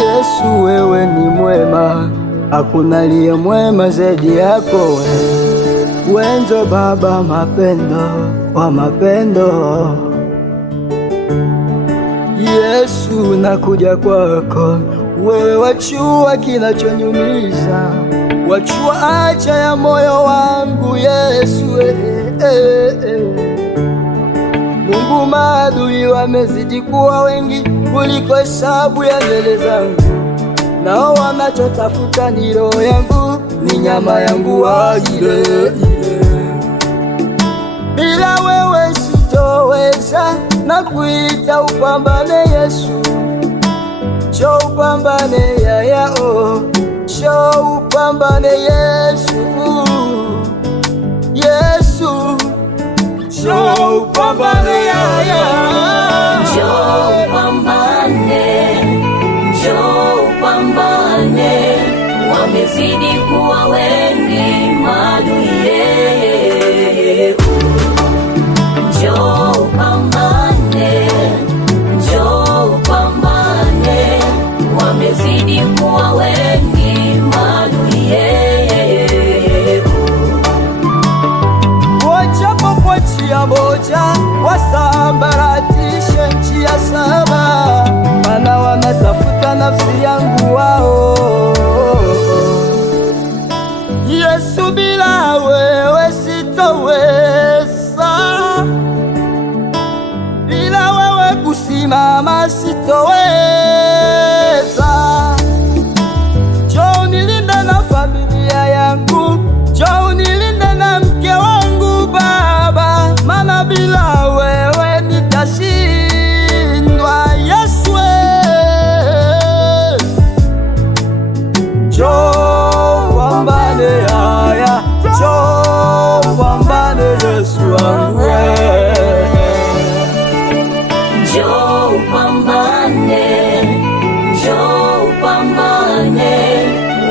Yesu wewe ni mwema, hakuna aliye mwema zaidi yako wewe. Wenzo Baba mapendo wa mapendo, Yesu nakuja kwako wewe, wachua kinachonyumiza, wachua acha ya moyo wangu Yesu. Mungu, maadui wamezidi kuwa wengi kuliko hesabu ya mbele zangu, nao wanachotafuta ni roho yangu, ni nyama yangu waile. Bila wewe sitoweza, na kuita upambane Yesu, cho upambane yayao, cho upambane Yesu, Yesu, cho upambane yayao, cho upambane, cho upambane, wamezidi kuwa wengi maadui. Njoo upambane, njoo upambane, wamezidi kuwa wengi maadui. Wajapo njia moja wasambaratishe njia saba, maana wanatafuta nafsi yangu wao. Yesu, bila wewe sitoweza, bila wewe kusimama sitoweza. Njoo unilinde na familia yangu, njoo unilinde na mke wangu Baba, maana bila wewe nitashindwa. Yesu, njoo upambane haya, njoo upambane Yesu wangu. Njoo upambane, njoo upambane,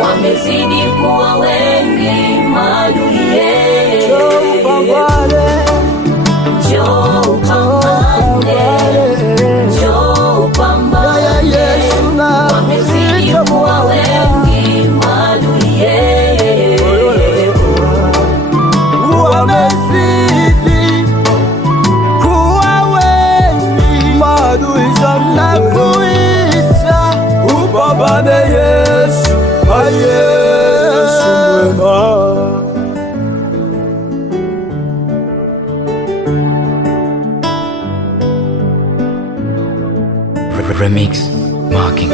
wamezidi kuwa wengi maadui. Njoo upambane, njoo upambane, njoo upambane, wamezidi kuwa wengi maadui. Wamezidi kuwa wengi maadui zangu, nakuita upambane Yesu, Yesu mwema. Remix marking.